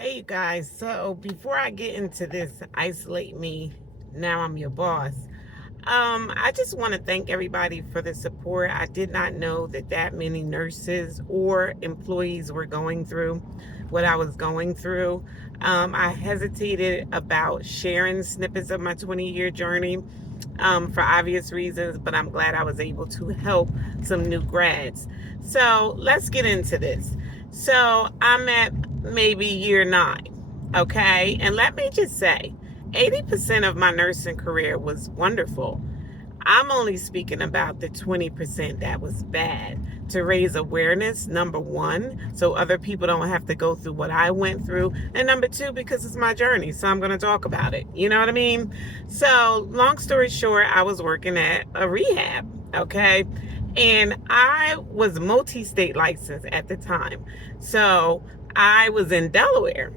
Hey, you guys. So before I get into this, isolate me, now I'm your boss. I just want to thank everybody for the support. I did not know that many nurses or employees were going through what I was going through. I hesitated about sharing snippets of my 20-year journey for obvious reasons, but I'm glad I was able to help some new grads. So let's get into this. So I'm at maybe year 9, okay? And let me just say, 80% of my nursing career was wonderful. I'm only speaking about the 20% that was bad, to raise awareness, number one, so other people don't have to go through what I went through. And number two, because it's my journey, so I'm going to talk about it. You know what I mean? So, long story short, I was working at a rehab, okay? And I was multi state licensed at the time. So, I was in Delaware.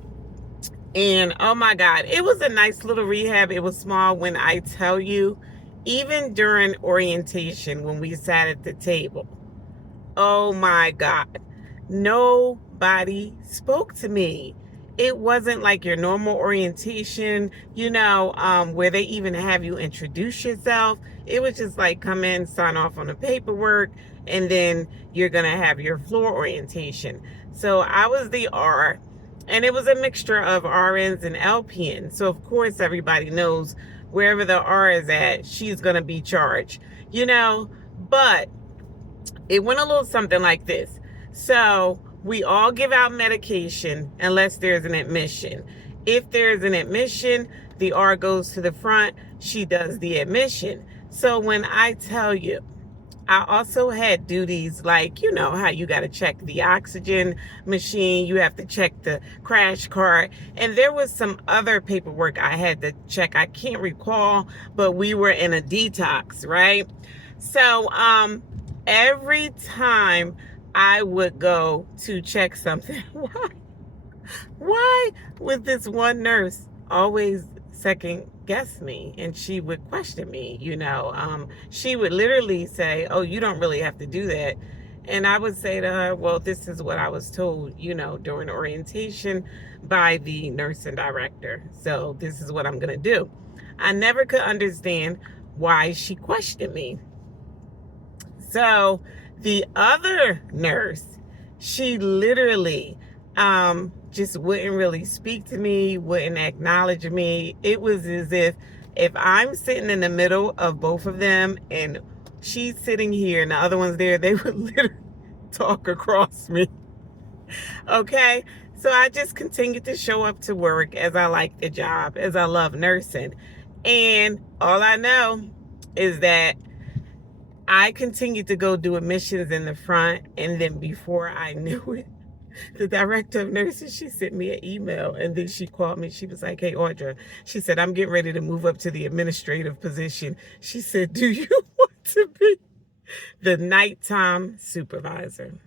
And oh my God, it was a nice little rehab. It was small. When I tell you, even during orientation, when we sat at the table, oh my God, nobody spoke to me. It wasn't like your normal orientation, where they even have you introduce yourself. It was just like come in, sign off on the paperwork, and then you're going to have your floor orientation. So I was the R, and it was a mixture of RNs and LPNs. So, of course, everybody knows wherever the R is at, she's going to be charged, but it went a little something like this. So we all give out medication unless there's an admission. If there's an admission, the R goes to the front. She does the admission. So when I tell you, I also had duties like, how you got to check the oxygen machine, you have to check the crash cart, and there was some other paperwork I had to check. I can't recall, but we were in a detox, right? So, every time I would go to check something, why would this one nurse always second guess me? And she would question me, she would literally say, oh, you don't really have to do that. And I would say to her, well, this is what I was told, during orientation by the nursing director. So this is what I'm going to do. I never could understand why she questioned me. So the other nurse, she literally just wouldn't really speak to me, wouldn't acknowledge me. It was as if I'm sitting in the middle of both of them and she's sitting here and the other one's there, they would literally talk across me. Okay? So I just continued to show up to work as I like the job, as I love nursing. And all I know is that I continued to go do admissions in the front, and then before I knew it, the director of nurses, she sent me an email, and then she called me. She was like, hey, Audra, she said, I'm getting ready to move up to the administrative position. She said, do you want to be the nighttime supervisor?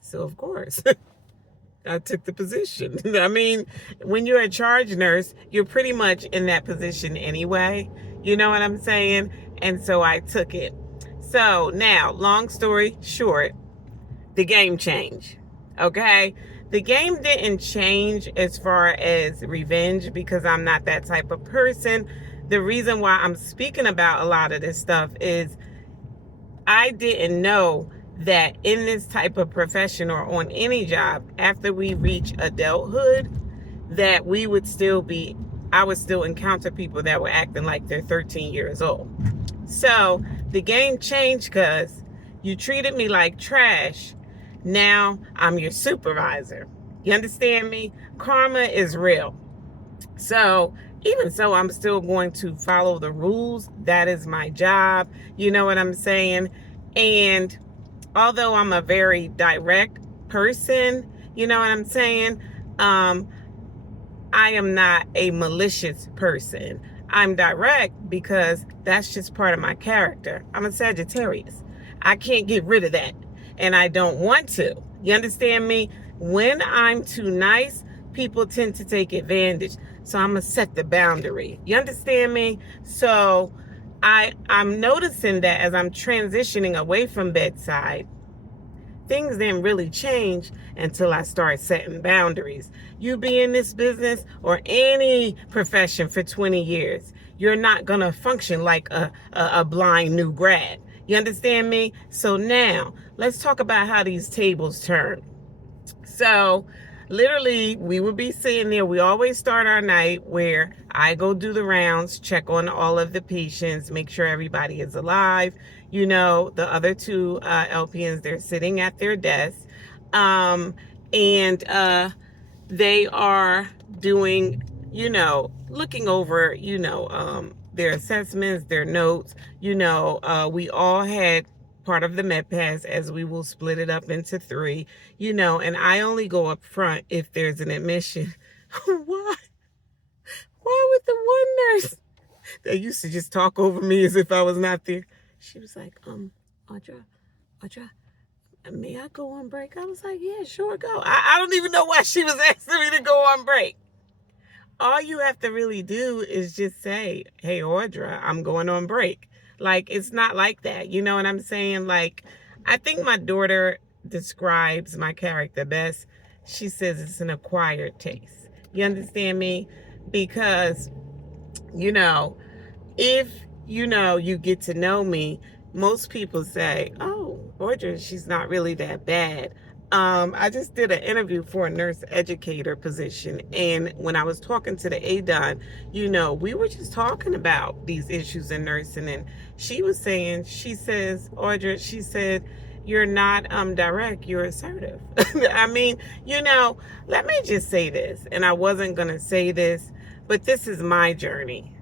So, of course, I took the position. I mean, when you're a charge nurse, you're pretty much in that position anyway. You know what I'm saying? And so I took it. So now, long story short, the game changed. Okay? The game didn't change as far as revenge because I'm not that type of person. The reason why I'm speaking about a lot of this stuff is I didn't know that in this type of profession or on any job, after we reach adulthood, that I would still encounter people that were acting like they're 13 years old. So the game changed because you treated me like trash. Now I'm your supervisor. You understand me? Karma is real. So even so, I'm still going to follow the rules. That is my job. You know what I'm saying? And although I'm a very direct person, you know what I'm saying? I am not a malicious person. I'm direct because that's just part of my character. I'm a Sagittarius. I can't get rid of that. And I don't want to. You understand me? When I'm too nice, people tend to take advantage. So I'm going to set the boundary. You understand me? So I'm noticing that as I'm transitioning away from bedside, things didn't really change until I started setting boundaries. You be in this business or any profession for 20 years, you're not going to function like a blind new grad. You understand me? So now let's talk about how these tables turn. So literally, we would be sitting there. We always start our night where I go do the rounds, check on all of the patients, make sure everybody is alive. You know, the other two LPNs, they're sitting at their desks. And they are doing, looking over, their assessments, their notes. We all had part of the med pass, as we will split it up into three, and I only go up front if there's an admission. Why? Why would the one nurse that used to just talk over me as if I was not there? She was like, Audra, may I go on break? I was like, yeah, sure, go. I don't even know why she was asking me to go on break. All you have to really do is just say, hey, Audra, I'm going on break. Like, it's not like that. You know what I'm saying? Like, I think my daughter describes my character best. She says it's an acquired taste. You understand me? Because, if, you get to know me, most people say, oh, Audra, she's not really that bad. I just did an interview for a nurse educator position. And when I was talking to the ADON, we were just talking about these issues in nursing. And she was saying, Audra, she said, you're not direct, you're assertive. I mean, let me just say this. And I wasn't going to say this, but this is my journey.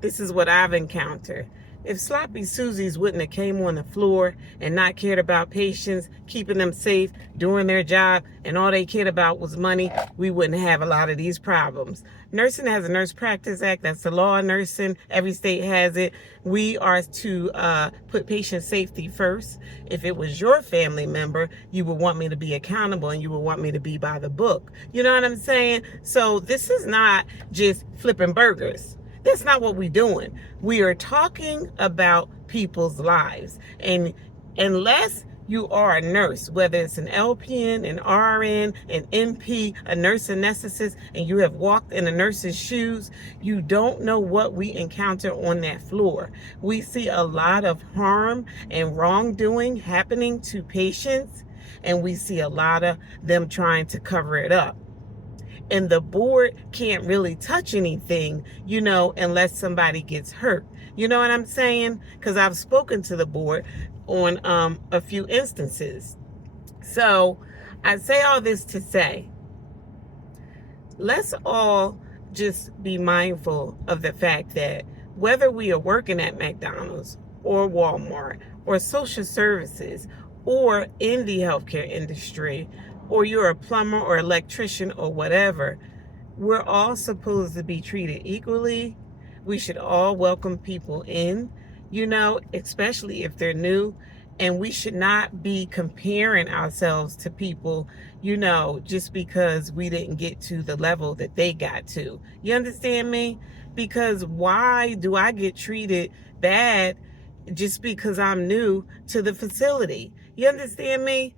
This is what I've encountered. If sloppy Susies wouldn't have came on the floor and not cared about patients, keeping them safe, doing their job, and all they cared about was money, we wouldn't have a lot of these problems. Nursing has a Nurse Practice Act. That's the law of nursing. Every state has it. We are to put patient safety first. If it was your family member, you would want me to be accountable and you would want me to be by the book. You know what I'm saying? So this is not just flipping burgers. That's not what we're doing. We are talking about people's lives. And unless you are a nurse, whether it's an LPN, an RN, an NP, a nurse anesthetist, and you have walked in a nurse's shoes, you don't know what we encounter on that floor. We see a lot of harm and wrongdoing happening to patients, and we see a lot of them trying to cover it up. And the board can't really touch anything, unless somebody gets hurt. You know what I'm saying? Because I've spoken to the board on a few instances. So I say all this to say, let's all just be mindful of the fact that whether we are working at McDonald's or Walmart or social services or in the healthcare industry, or you're a plumber or electrician or whatever, we're all supposed to be treated equally. We should all welcome people in, especially if they're new. And we should not be comparing ourselves to people, just because we didn't get to the level that they got to. You understand me? Because why do I get treated bad just because I'm new to the facility? You understand me?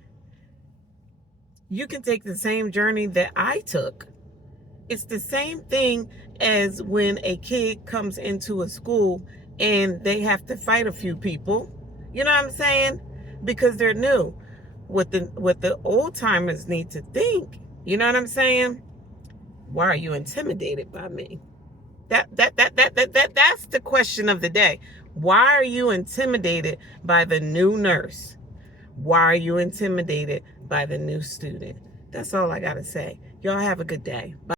You can take the same journey that I took. It's the same thing as when a kid comes into a school and they have to fight a few people. You know what I'm saying? Because they're new. What the old timers need to think, you know what I'm saying? Why are you intimidated by me? That's the question of the day. Why are you intimidated by the new nurse? Why are you intimidated by the new student? That's all I got to say. Y'all have a good day. Bye.